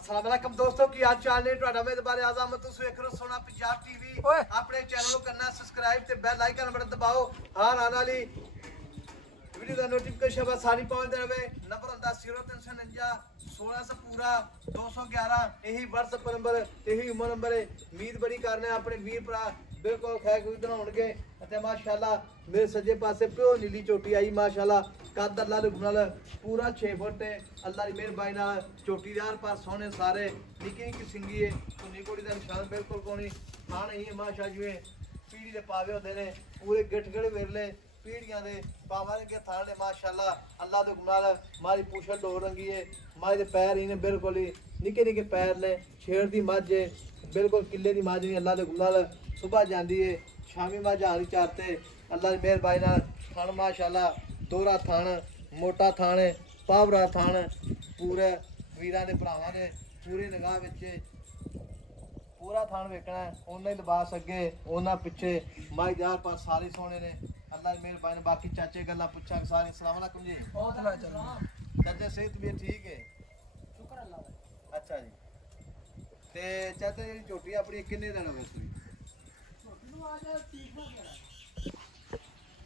अस्सलाम वालेकुम दोस्तों की आज चाल ने ਤੁਹਾਡਾ ਮੇਜ਼ਬਾਨ ਆਜ਼ਮ ਤੁਸੀਂ ਵੇਖ ਰਹੇ ਸੋਨਾ ਪੰਜਾਬ ਟੀਵੀ ਆਪਣੇ ਚੈਨਲ ਨੂੰ ਕਰਨਾ ਸਬਸਕ੍ਰਾਈਬ ਤੇ ਬੈਲ ਆਈਕਨ ਬਟਨ ਦਬਾਓ ਹਰ ਆਉਣ ਵਾਲੀ ਵੀਡੀਓ ਦਾ ਨੋਟੀਫਿਕੇਸ਼ਨ ਬਸ ਸਾਰੀ ਪਹੁੰਚਦੇ ਰਹੇ ਨੰਬਰ ਹੁੰਦਾ 0349 1600 पूरा 211 यही WhatsApp नंबर यही उमर नंबर है उम्मीद बड़ी करने अपने वीर भरा बिल्कुल खैर कोई बनाउणगे ते माशाल्लाह मेरे सज्जे पासे प्यो नीली चोटी आई माशाल्लाह कद अल्लाह दे गुनाल पूरा 6 फुट है अल्लाह दी मेहरबानी नाल चोटी दे हर पास सोने सारे निक्की निक्की सिंगी है सुन्नी कोड़ी दा निशान बिल्कुल कोनी खान ही है माशाल्लाह जिवें पीढ़ी दे पावे होंदे ने पूरे गिठगड़े वेरले पीढ़ियां दे पावां के थाने माशाल्लाह अल्लाह दे गुनाल मारी पूछल डोर रंगी है मारे दे पैर ही ने बिल्कुल ही निक्के निक्के पैर ने छेड़ दी मझ है बिल्कुल किले दी मझ नहीं अल्लाह दे गुनाल सुबह जाती है शामी मझ आनी चारते अल्लाह की मेहरबानी नाल थान माशाल्लाह दोहरा थान मोटा थान पावरा थान पूरे वीरां दे भरावां दे पूरी निगाह विच पूरा थान वेखना उन्हें लिबास अगे उन्हें पिछे माई दे हर पास सारे सोने ने अल्लाह की मेहरबानी बाकी चाचे गल्लां पुछां सारे अस्सलाम वालेकुम जी बहुत अल्लाह चलो चाचे सेहत भी ठीक है शुक्र अल्लाह दा अच्छा जी ते चाचा जी छोटी अपनी किन्ने दिन हो गए सुई छोटी नु आज तीसरा दिन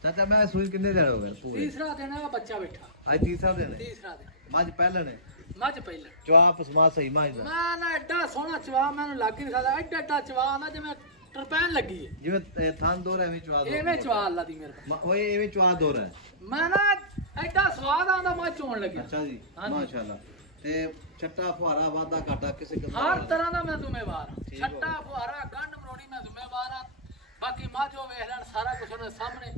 चाचा मैं सुई किन्ने दिन हो गए पूरे तीसरा दिन है बच्चा बैठा आज तीसरा दिन है तीसरा दिन मज पहले ने मझ पहले जवाब पसमा सही मज दा मैं ना एडा सोहना चवा मैंने लग ही नहीं सकदा एडा एडा चवा ना जिवें टरपैन लगी है जिवें थान दो एवें चवा दो एवें चवा अल्लाह दी मेहरबानी ओए एवें चवा दो रहा मैं ना एडा स्वाद आंदा मैं चोण लग्या अच्छा जी माशाल्लाह ते छट्टा फुहारा वादा घाटा किसे हर तरह दा मैं जिम्मेवार हां ठीक छट्टा फुहारा गंढ मरोड़ी मैं जिम्मेवार हां बाकी माजो वेख लेन सारा कुछ उन्हें सामने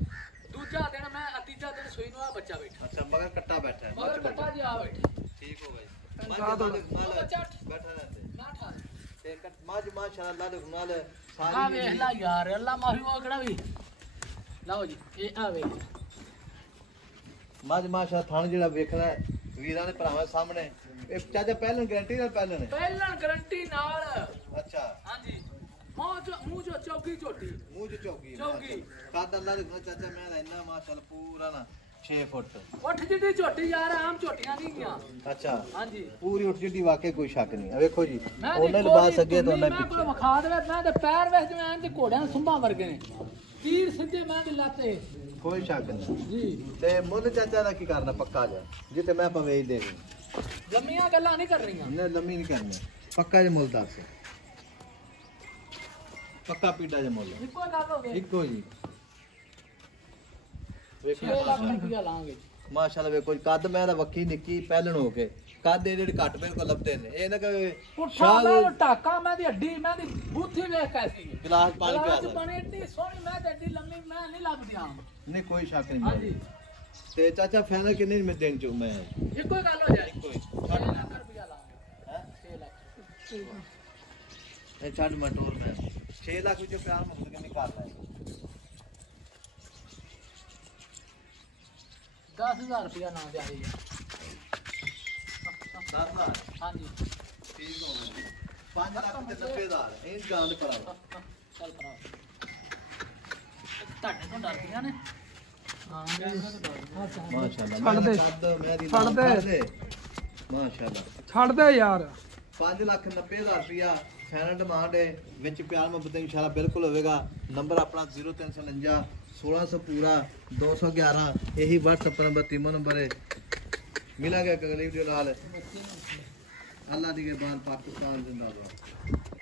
दूजा दिन मैं तीजा दिन सुई नु आ बच्चा बैठा अच्छा मगर कट्टा बैठा है मगर कट्टा जी आ बैठा ठीक हो गई बच्चा बैठा रहते ना ठा ते मज माशाल्लाह अल्लाह दे गुनाल आ सारी वेख ला यार अल्लाह माफी मंगड़ा भी लाओ जी ये आ वेख मज माशाल्लाह थान जेड़ा वेखना वीरां दे भरावां सामने ए चाचा पहले गारंटी नाल पहले ने पहला गारंटी नाल अच्छा हां जी मुंह जो चौकी चोटी मुंह च चौकी चौकी कद अल्लाह दे गुनाल चाचा मैं इन्ना माशाल्लाह पूरा ना 6 फुट उठ जिड्डी चोटी यार आम चोटियां नहीं गया अच्छा हां जी पूरी उठ जिड्डी वाकई कोई शक नहीं है देखो जी मैं ओने लिबास अगे तो ओने मैं कोई वखा देवे मैं ते पैर वेख जिवें इंज घोड़ियां सुंभा वर्गे ने तीर सीधे मैं दे लाते कोई शक नहीं जी ते मुੱਲ चाचा दा की करना पक्का जा जिते मैं पवेज दे लम्मियां गल्लां नहीं कर रही ने लम्मी नहीं करनी पक्का जे मुੱਲ दस पक्का पीड़ा जे मुੱਲ इको गल हो गई इको जी 6 लाख रुपया लांगे माशाल्लाह वे कोई कद मैं दा वक्की निक्की पहलन हो के कद ए जेड़े घट मेरे को लभदे ने ए ना कि पुठा मैं टाका मैं दी हड्डी मैं दी बूथी वेख कैसी है गिलास पानी पिया गिलास पानी इतनी सोहनी मैं ते एडी लम्मी मैं नहीं लगदी आम नहीं कोई शक नहीं हां जी ते चाचा फाइनल कितने में देन चो मैं इको गल हो जाए कोई 6 लाख रुपया लांगे हैं 6 लाख ए छड़ मटोर में 6 लाख विच प्यार मुफ्त के निकाल है 10,000 रुपया ना जाए 10,000 हां जी ठीक हो गया 5 लाख ते 90,000 इन जान पर चल परा ਤੁਹਾਡੇ ਤੋਂ ਡਰਦੀਆਂ ਨੇ ਹਾਂ माशाल्लाह छड़ दे छड़ दे माशाल्लाह ਛੱਡ ਦੇ ਯਾਰ 5,90,000 रुपया फाइनल डिमांड है विच प्यार मोहब्बत इंशाल्लाह बिल्कुल होवेगा नंबर अपना 0349 1600 पूरा 211 यही WhatsApp नंबर तीमो नंबर है मिलांगे अगली वीडियो नाल अल्लाह दी के बाद पाकिस्तान जिंदाबाद।